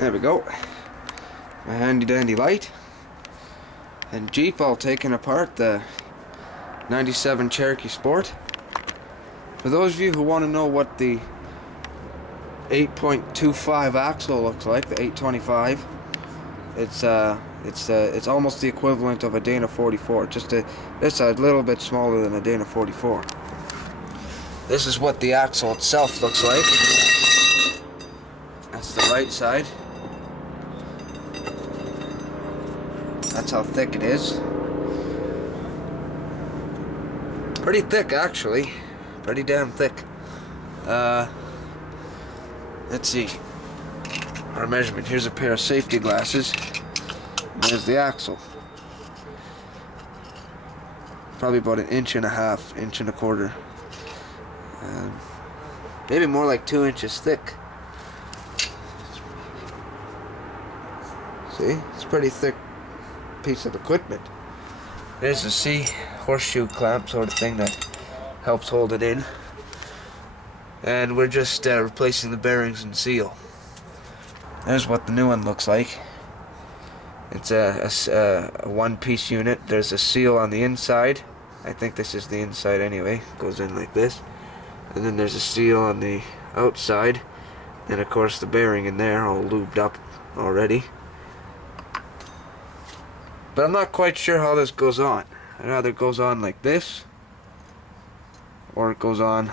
There we go. A handy dandy light. And Jeep all taken apart, the 97 Cherokee Sport. For those of you who want to know what the 8.25 axle looks like, the 825, it's almost the equivalent of a Dana 44, just it's a little bit smaller than a Dana 44. This is what the axle itself looks like. That's the right side. That's how thick it is. Pretty thick, actually. Pretty damn thick. Let's see. Our measurement. Here's a pair of safety glasses. There's the axle. Probably about 1.5 inches, 1.25 inches. Maybe more like 2 inches thick. See? It's a pretty thick piece of equipment. There's a C horseshoe clamp sort of thing that helps hold it in. And we're just replacing the bearings and seal. There's what the new one looks like. It's a one-piece unit. There's a seal on the inside. I think this is the inside anyway. Goes in like this. And then there's a seal on the outside. And of course the bearing in there, all lubed up already. But I'm not quite sure how this goes on. It either goes on like this, or it goes on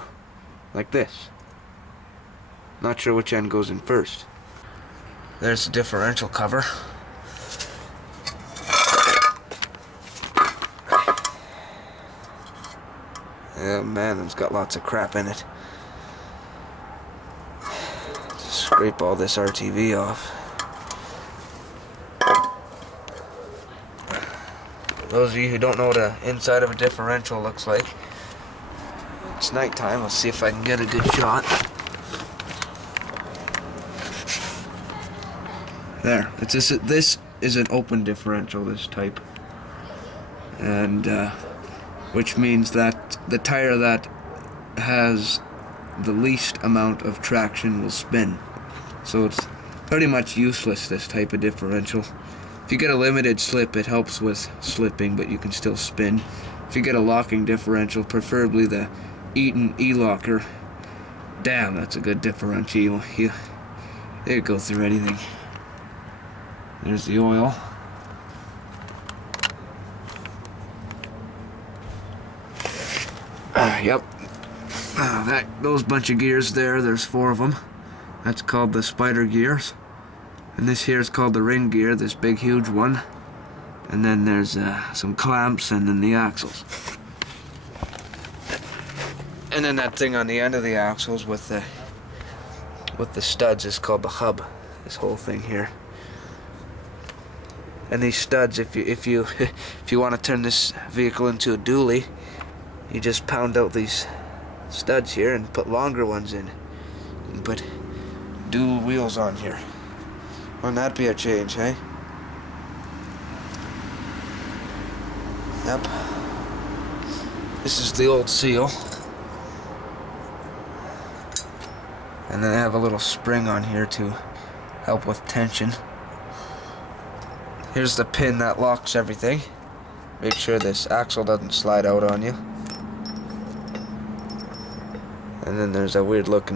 like this. Not sure which end goes in first. There's the differential cover. Oh man, it's got lots of crap in it. Just scrape all this RTV off. Those of you who don't know what the inside of a differential looks like, it's nighttime. Let's see if I can get a good shot. There. This is an open differential, this type, and which means that the tire that has the least amount of traction will spin. So it's pretty much useless, this type of differential. If you get a limited slip, it helps with slipping, but you can still spin. If you get a locking differential, preferably the Eaton E-Locker, damn, that's a good differential. They go through anything. There's the oil. Yep. Those bunch of gears there's 4 of them. That's called the spider gears. And this here is called the ring gear, this big huge one. And then there's some clamps and then the axles. And then that thing on the end of the axles with the studs is called the hub. This whole thing here. And these studs, if you want to turn this vehicle into a dually, you just pound out these studs here and put longer ones in. And put dual wheels on here. Wouldn't that be a change, hey? Yep. This is the old seal. And then I have a little spring on here to help with tension. Here's the pin that locks everything. Make sure this axle doesn't slide out on you. And then there's a weird looking